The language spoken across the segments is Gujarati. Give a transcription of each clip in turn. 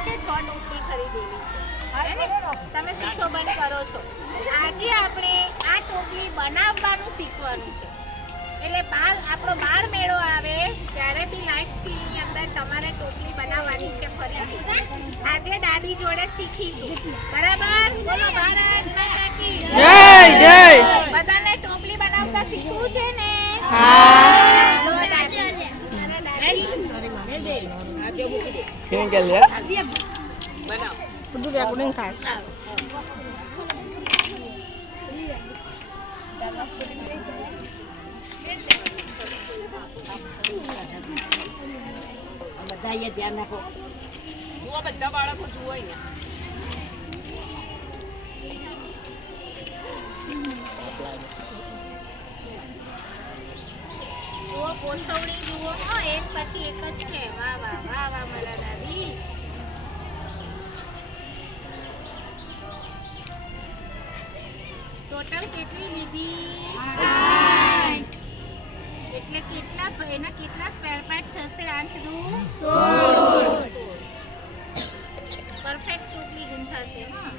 છે 6 ટોપલી ખરીદેલી છે હે ને તમે સુશોભન કરો છો આજે આપણે આ ટોપલી બનાવવાનું શીખવાનું છે એટલે આપણો બાળ મેળો આવે ત્યારે બી લાઈફ સ્કીલની અંદર તમારે ટોપલી બનાવવાની છે ફરીથી આજે દાદી જોડે શીખીશું બરાબર બોલો ભારત માતા કી જય જય બધાને ટોપલી બનાવતા શીખવું છે ને હા લો દાદી કેમ કે લે બનાવ બધું રેકોર્ડિંગ થાય બધા અહીંયા ધ્યાન રાખો જુઓ બધા બાળકો જુઓ અહીંયા જુઓ ગોઠવણી જુઓ એક પછી એક જ છે વાહ વાહ વાહ વાહ મારા દાદી ટોટલ કેટલી લીધી 8 એટલે કેટલા સ્પેર પાર્ટ થશે 8 દુ 16 પરફેક્ટ ટોપલી ગૂંથાશે હા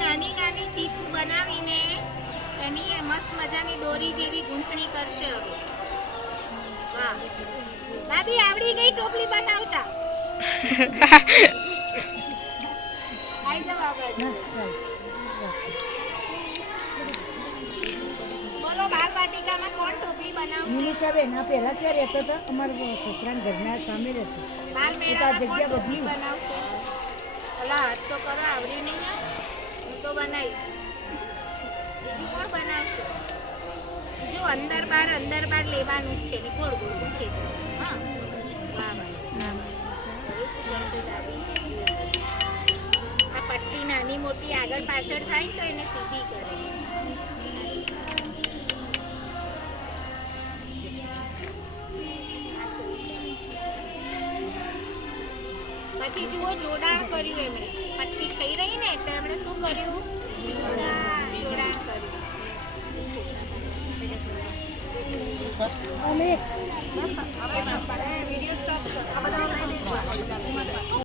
નાની નાની ચિપ્સ બનાવીને એની મસ્ત મજાની દોરી જેવી ગૂંથણી કરશે હવે વાહ દાદી આવડી ગઈ ટોપલી બનાવતા આઈ જાવ આગળ બોલો બાળ વાટિકામાં કોણ ટોપલી બનાવશે નિમિષાબેન આ પહેલા ક્યાં રહેતો હતો અમારા સસરાના ઘરના સામે રહેતો બાળ મેળામાં કોણ ટોપલી બનાવશે ઓલા હાથ તો કરો આવડી નહીં હું તો બનાવીશ બીજું કોણ બનાવશે જો અંદર બાર લેવાનું જ છે ને ગોળ ગોળ મૂકી દો હા વાહ વાહ હવે શું કરશે દાદી આ પટ્ટી નાની મોટી આગળ પાછળ થાય તો એને સીધી કરે પછી જુઓ જોડાણ કર્યું એમણે પટ્ટી થઈ રહી ને એટલે એમણે શું કર્યું જોડાણ કર્યું અમે વિડિયો સ્ટોપ કરો આ બધા લઈ લેજો